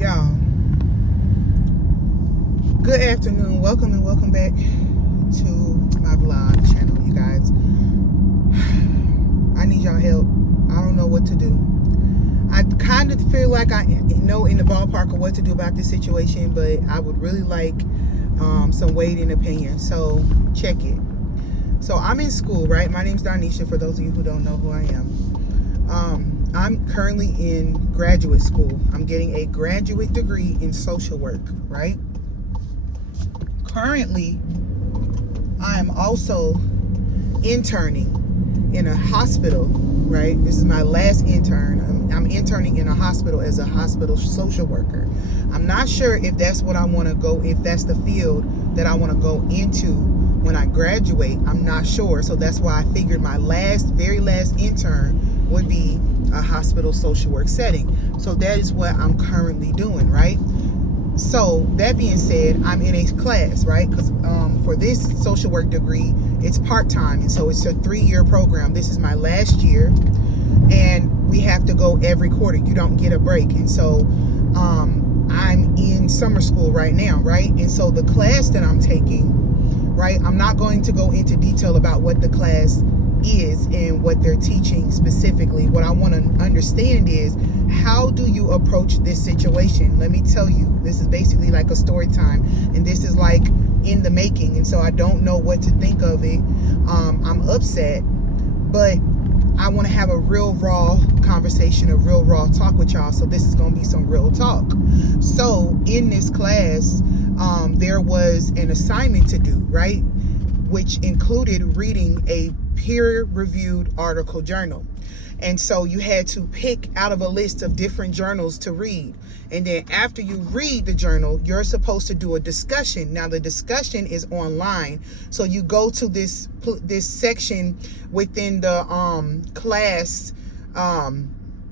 Y'all, good afternoon. Welcome and welcome back to my vlog channel, you guys. I need y'all help. I don't know what to do. I kind of feel like I know in the ballpark of what to do about this situation, but I would really like some weighed in opinion. So check it. So I'm in school, right? My name's Donicha, for those of you who don't know who I am. I'm currently in graduate school. I'm getting a graduate degree in social work, right? Currently, I am also interning in a hospital, right? This is my last intern. I'm interning in a hospital as a hospital social worker. I'm not sure if that's what I want to go, if that's the field that I want to go into when I graduate. I'm not sure. So that's why I figured my very last intern would be a hospital social work setting. So that is what I'm currently doing, right? So that being said, I'm in a class, right? Because for this social work degree, it's part-time, and so it's a 3-year program. This is my last year, and we have to go every quarter. You don't get a break. And so I'm in summer school right now, right? And so the class that I'm taking, right, I'm not going to go into detail about what the class is and what they're teaching specifically. What I want to understand is, how do you approach this situation? Let me tell you, this is basically like a story time, and this is like in the making, and so I don't know what to think of it. I'm upset, but I want to have a real raw conversation, a real raw talk with y'all. So this is going to be some real talk. So in this class, there was an assignment to do, right, which included reading a peer-reviewed article journal. And so you had to pick out of a list of different journals to read. And then after you read the journal, you're supposed to do a discussion. Now the discussion is online. So you go to this section within the class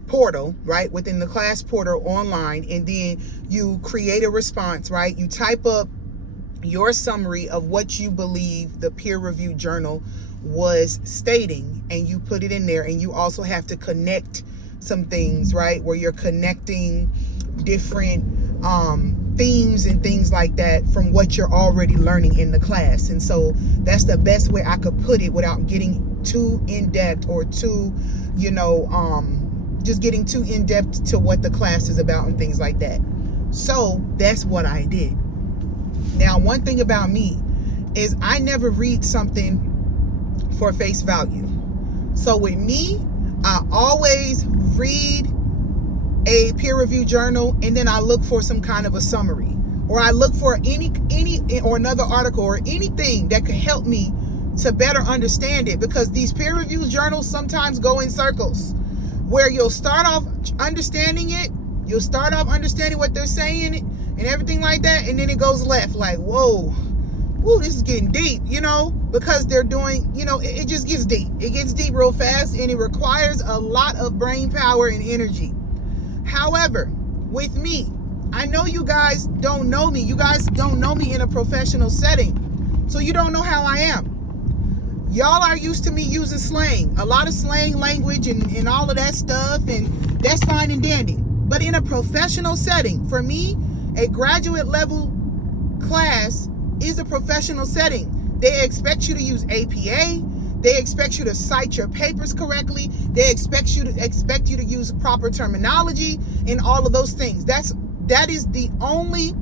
portal, right? Within the class portal online, and then you create a response, right? You type up your summary of what you believe the peer-reviewed journal was stating, and you put it in there. And you also have to connect some things, right, where you're connecting different themes and things like that from what you're already learning in the class. And so that's the best way I could put it without getting too in-depth or too, just getting too in-depth to what the class is about and things like that. So that's what I did. Now, one thing about me is I never read something for face value. So with me, I always read a peer-reviewed journal, and then I look for some kind of a summary, or I look for any or another article or anything that could help me to better understand it, because these peer-reviewed journals sometimes go in circles where you'll start off understanding it, you'll start off understanding what they're saying and everything like that, and then it goes left, like, whoa, this is getting deep, because they're doing, it just gets deep. It gets deep real fast, and it requires a lot of brain power and energy. However, with me, I know you guys don't know me. You guys don't know me in a professional setting, so you don't know how I am. Y'all are used to me using slang, a lot of slang language and all of that stuff, and that's fine and dandy. But in a professional setting, for me, a graduate level class is a professional setting. They expect you to use APA. They expect you to cite your papers correctly. They expect you to use proper terminology and all of those things. That is the only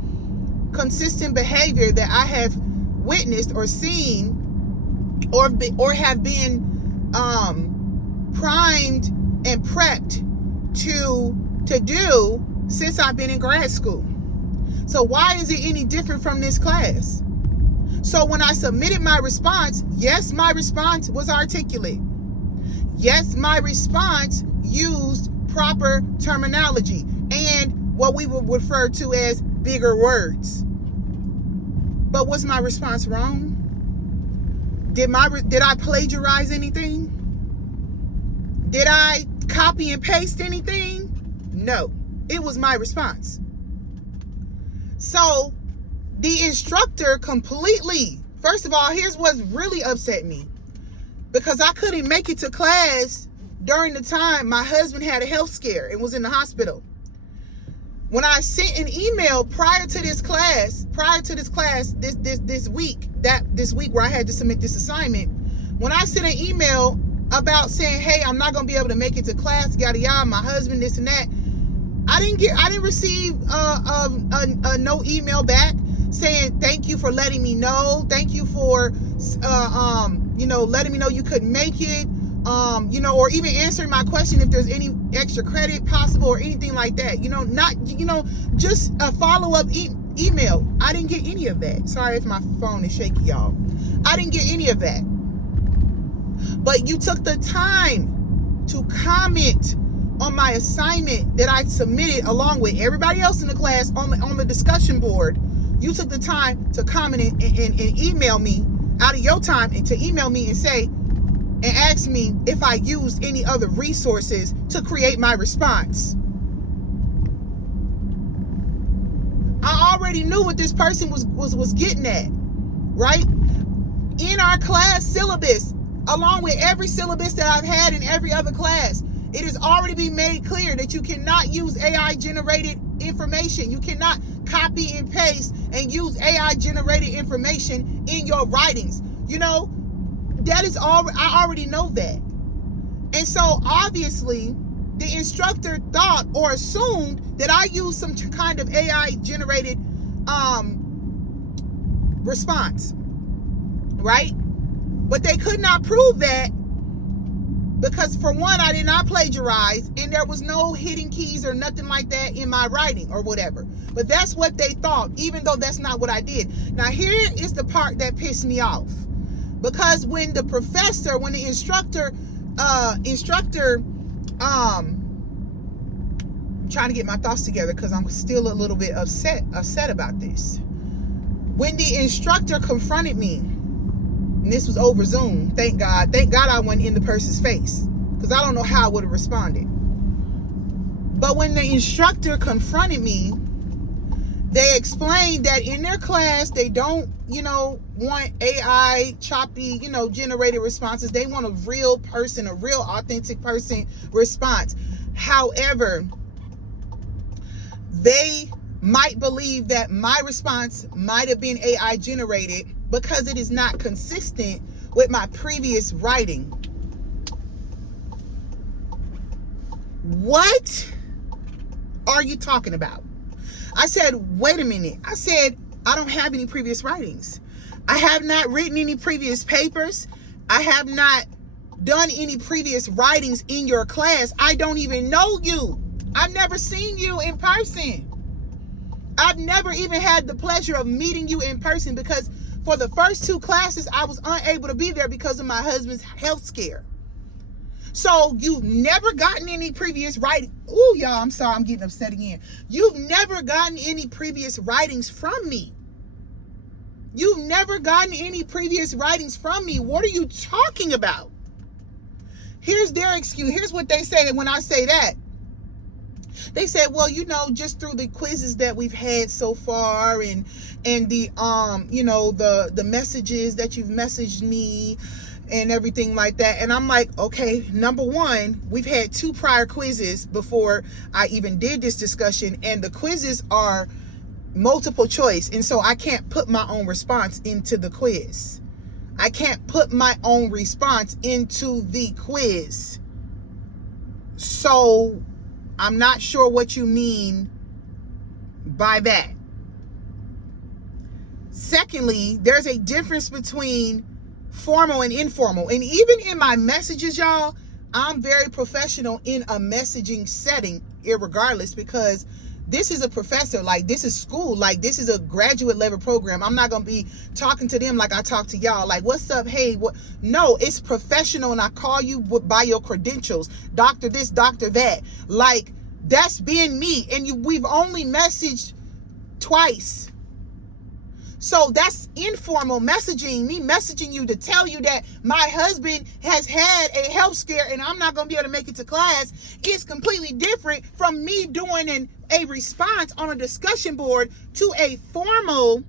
consistent behavior that I have witnessed or seen or have been primed and prepped to do since I've been in grad school. So why is it any different from this class? So when I submitted my response, yes, my response was articulate. Yes, my response used proper terminology and what we would refer to as bigger words. But was my response wrong? Did I plagiarize anything? Did I copy and paste anything? No, it was my response. So the instructor completely, first of all, here's what really upset me, because I couldn't make it to class during the time my husband had a health scare and was in the hospital. When I sent an email prior to this class, this week where I had to submit this assignment, when I sent an email about saying, hey, I'm not going to be able to make it to class, yada yada, my husband, this and that, I didn't receive no email back saying thank you for letting me know, thank you for letting me know you couldn't make it, or even answering my question if there's any extra credit possible or anything like that. Just a follow-up email. I didn't get any of that. Sorry if my phone is shaky, y'all. I didn't get any of that. But you took the time to comment on my assignment that I submitted along with everybody else in the class on the discussion board. You took the time to comment and email me out of your time, and to email me and say and ask me if I used any other resources to create my response. I already knew what this person was getting at, right? In our class syllabus, along with every syllabus that I've had in every other class, it has already been made clear that you cannot use AI generated information. You cannot copy and paste and use AI generated information in your writings. That is all. I already know that. And so obviously the instructor thought or assumed that I used some kind of AI generated response, right? But they could not prove that, because for one, I did not plagiarize, and there was no hidden keys or nothing like that in my writing or whatever. But that's what they thought, even though that's not what I did. Now here is the part that pissed me off, because when the instructor, I'm trying to get my thoughts together because I'm still a little bit upset about this. When the instructor confronted me, and this was over Zoom, thank God I wasn't in the person's face, because I don't know how I would have responded. But when the instructor confronted me, they explained that in their class, they don't, want AI choppy, generated responses. They want a real person, a real authentic person response. However, they might believe that my response might have been AI generated because it is not consistent with my previous writing. What are you talking about? I said, wait a minute. I said, I don't have any previous writings. I have not written any previous papers. I have not done any previous writings in your class. I don't even know you. I've never seen you in person. I've never even had the pleasure of meeting you in person, because for the first 2 classes, I was unable to be there because of my husband's health scare. So you've never gotten any previous writing. Ooh, y'all, I'm sorry, I'm getting upset again. You've never gotten any previous writings from me. You've never gotten any previous writings from me. What are you talking about? Here's their excuse. Here's what they say when I say that. They said, well, just through the quizzes that we've had so far, and the the messages that you've messaged me and everything like that. And I'm like, okay, number one, we've had 2 prior quizzes before I even did this discussion, and the quizzes are multiple choice, and so I can't put my own response into the quiz. I can't put my own response into the quiz. So I'm not sure what you mean by that. Secondly, there's a difference between formal and informal. And even in my messages, y'all, I'm very professional in a messaging setting, irregardless, because this is a professor, like this is school, like this is a graduate level program. I'm not going to be talking to them like I talk to y'all, like, what's up? Hey, what? No, it's professional, and I call you by your credentials, doctor this, doctor that. Like, that's being me. And we've only messaged twice. So that's informal messaging, me messaging you to tell you that my husband has had a health scare and I'm not going to be able to make it to class. It's completely different from me doing a response on a discussion board to a formal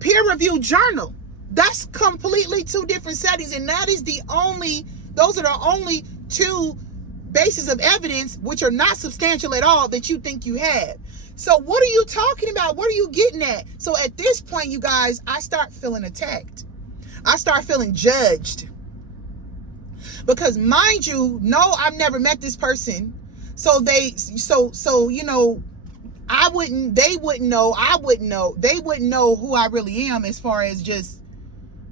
peer review journal. That's completely 2 different settings, and those are the only 2 basis of evidence, which are not substantial at all, that you think you have. So what are you talking about? What are you getting at? So at this point, you guys, I start feeling attacked. I start feeling judged. Because mind you, no, I've never met this person. So they wouldn't know who I really am, as far as just,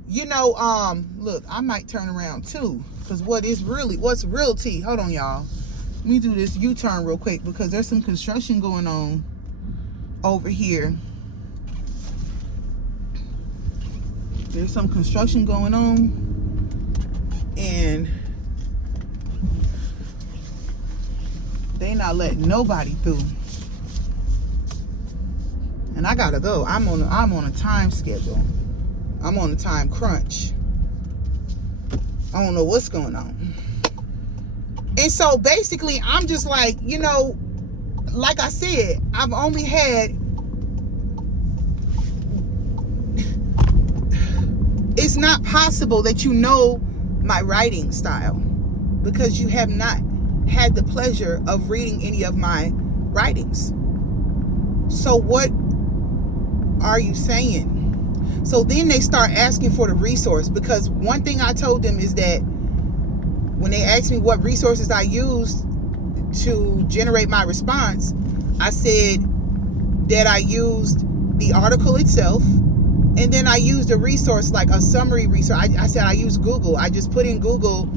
look, I might turn around too. Because what's realty? Hold on, y'all. Let me do this U-turn real quick, because there's some construction going on over here. There's some construction going on, and they not letting nobody through. And I gotta go. I'm on a time schedule. I'm on a time crunch. I don't know what's going on. And so basically, I'm just like, like I said, I've only had, it's not possible that you know my writing style, because you have not had the pleasure of reading any of my writings. So what are you saying? So then they start asking for the resource, because one thing I told them is that when they asked me what resources I used to generate my response, I said that I used the article itself, and then I used a resource, like a summary resource. I said I used Google. I just put in Google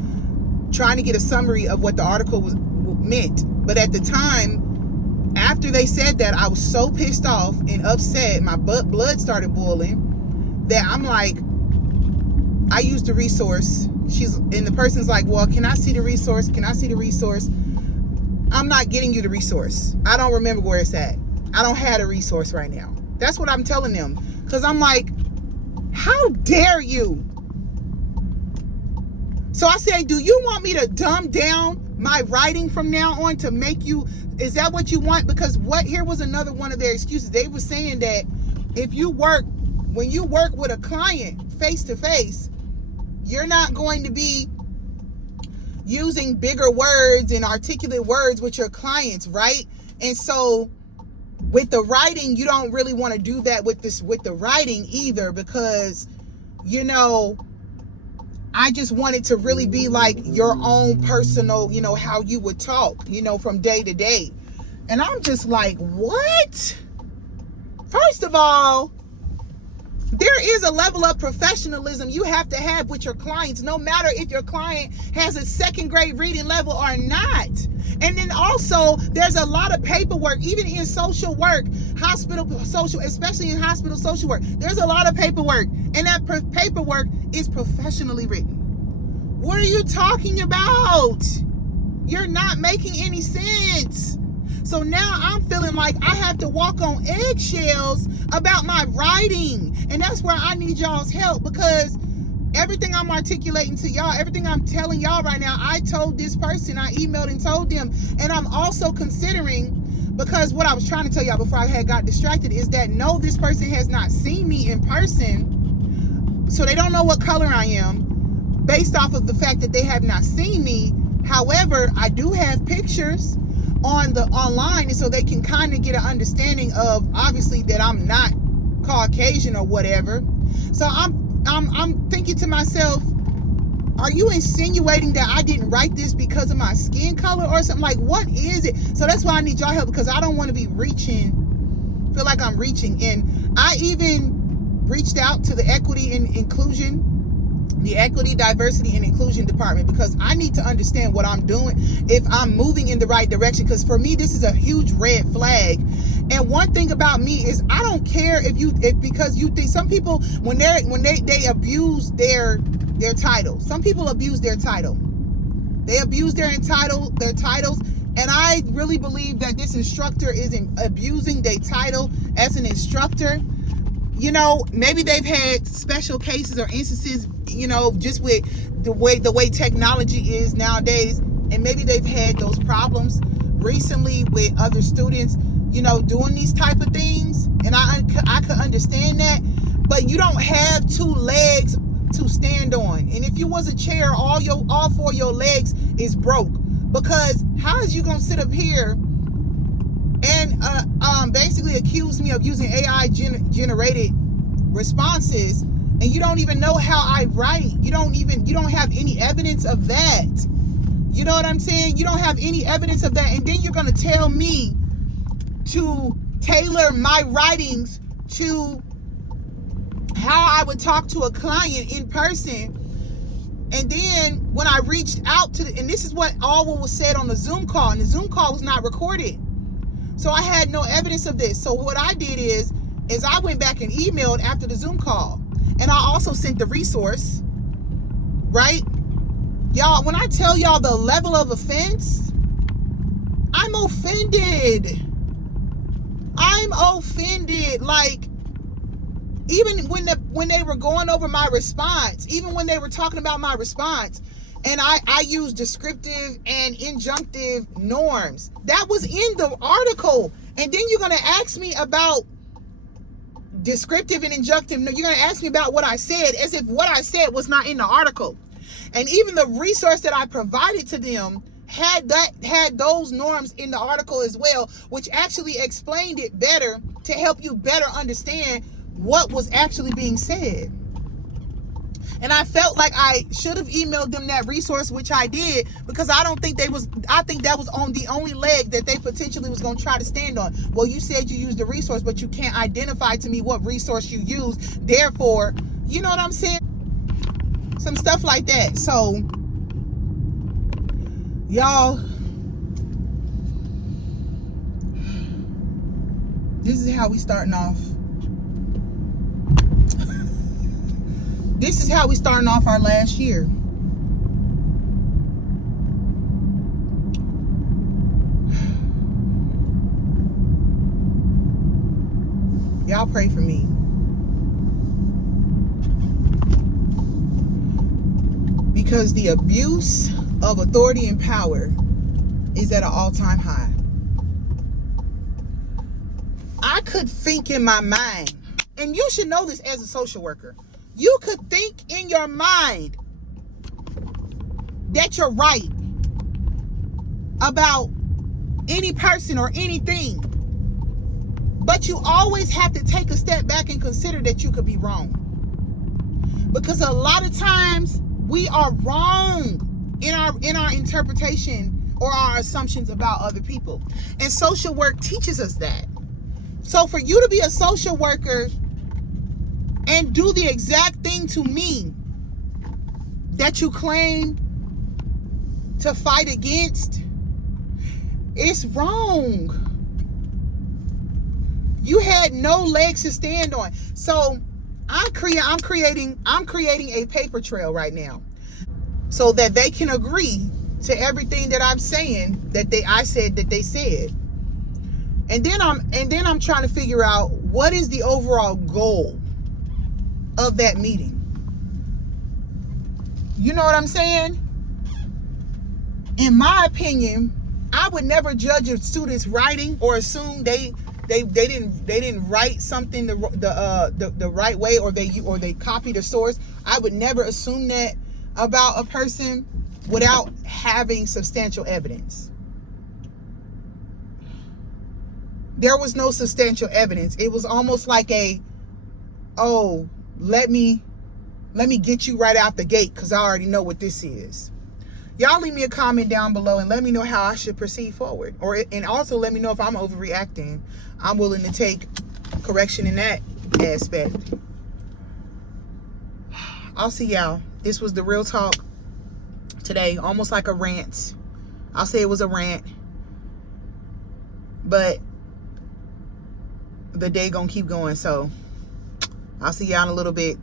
trying to get a summary of what the article meant. But at the time, after they said that, I was so pissed off and upset, my blood started boiling, that I'm like, I used the resource. And the person's like, well, can I see the resource? Can I see the resource? I'm not getting you the resource. I don't remember where it's at. I don't have a resource right now. That's what I'm telling them. Because I'm like, how dare you? So I say, do you want me to dumb down my writing from now on to make you, is that what you want? Because here was another one of their excuses. They were saying that when you work with a client face to face, you're not going to be using bigger words and articulate words with your clients, right? And so with the writing, you don't really want to do that with the writing either, because, I just wanted to really be like your own personal, how you would talk, from day to day. And I'm just like, what? First of all, there is a level of professionalism you have to have with your clients, no matter if your client has a second grade reading level or not. And then also, there's a lot of paperwork, even in social work, especially in hospital social work. There's a lot of paperwork, and that paperwork is professionally written. What are you talking about? You're not making any sense. So now I'm feeling like I have to walk on eggshells about my writing. And that's where I need y'all's help, because everything I'm articulating to y'all, everything I'm telling y'all right now, I told this person, I emailed and told them. And I'm also considering, because what I was trying to tell y'all before I had got distracted is that no, this person has not seen me in person. So they don't know what color I am based off of the fact that they have not seen me. However, I do have pictures online, and so they can kind of get an understanding of, obviously, that I'm not Caucasian or whatever. So I'm thinking to myself, are you insinuating that I didn't write this because of my skin color or something? Like, what is it? So that's why I need y'all help, because I don't want to be feel like I'm reaching. And I even reached out to the Equity, Diversity, and Inclusion Department, because I need to understand what I'm doing, if I'm moving in the right direction. Because for me, this is a huge red flag. And one thing about me is I don't care because you think some people, when they abuse their title. Some people abuse their title. They abuse their titles. And I really believe that this instructor is abusing their title as an instructor. Maybe they've had special cases or instances, just with the way technology is nowadays. And maybe they've had those problems recently with other students, doing these type of things. And I could understand that. But you don't have two legs to stand on. And if you was a chair, all four of your legs is broke. Because how is you gonna sit up here and basically accuse me of using AI generated responses, and you don't even know how I write? You don't have any evidence of that. You know what I'm saying? You don't have any evidence of that, and then you're gonna tell me to tailor my writings to how I would talk to a client in person. And then when I reached out to and this is what was said on the Zoom call, and the Zoom call was not recorded, so I had no evidence of this. So what I did is I went back and emailed after the Zoom call, and I also sent the resource, right? Y'all, when I tell y'all the level of offense, I'm offended. Like, even when they were going over my response, even when they were talking about my response, and I used descriptive and injunctive norms, that was in the article. And then you're gonna ask me about descriptive and injunctive. No, you're gonna ask me about what I said, as if what I said was not in the article. And even the resource that I provided to them had those norms in the article as well, which actually explained it better to help you better understand what was actually being said. And I felt like I should have emailed them that resource, which I did, because I think that was on the only leg that they potentially was going to try to stand on. Well, you said you used the resource, but you can't identify to me what resource you used. Therefore, you know what I'm saying? Some stuff like that. So, y'all, this is how we starting off. This is how we starting off our last year. Y'all pray for me. Because the abuse of authority and power is at an all-time high. I could think in my mind, and you should know this as a social worker. You could think in your mind that you're right about any person or anything, but you always have to take a step back and consider that you could be wrong. Because a lot of times we are wrong in our interpretation or our assumptions about other people. And social work teaches us that. So for you to be a social worker and do the exact thing to me that you claim to fight against, it's wrong. You had no legs to stand on. So I'm creating a paper trail right now, so that they can agree to everything that I'm saying that I said that they said. And then I'm trying to figure out what is the overall goal of that meeting. You know what I'm saying? In my opinion, I would never judge a student's writing or assume they didn't write something the right way, or they copied a source. I would never assume that about a person without having substantial evidence. There was no substantial evidence. It was almost like let me get you right out the gate because I already know what this is. Y'all leave me a comment down below and let me know how I should proceed forward. And also let me know if I'm overreacting. I'm willing to take correction in that aspect. I'll see y'all. This was the real talk today. Almost like a rant. I'll say it was a rant. But the day gonna keep going. So I'll see y'all in a little bit.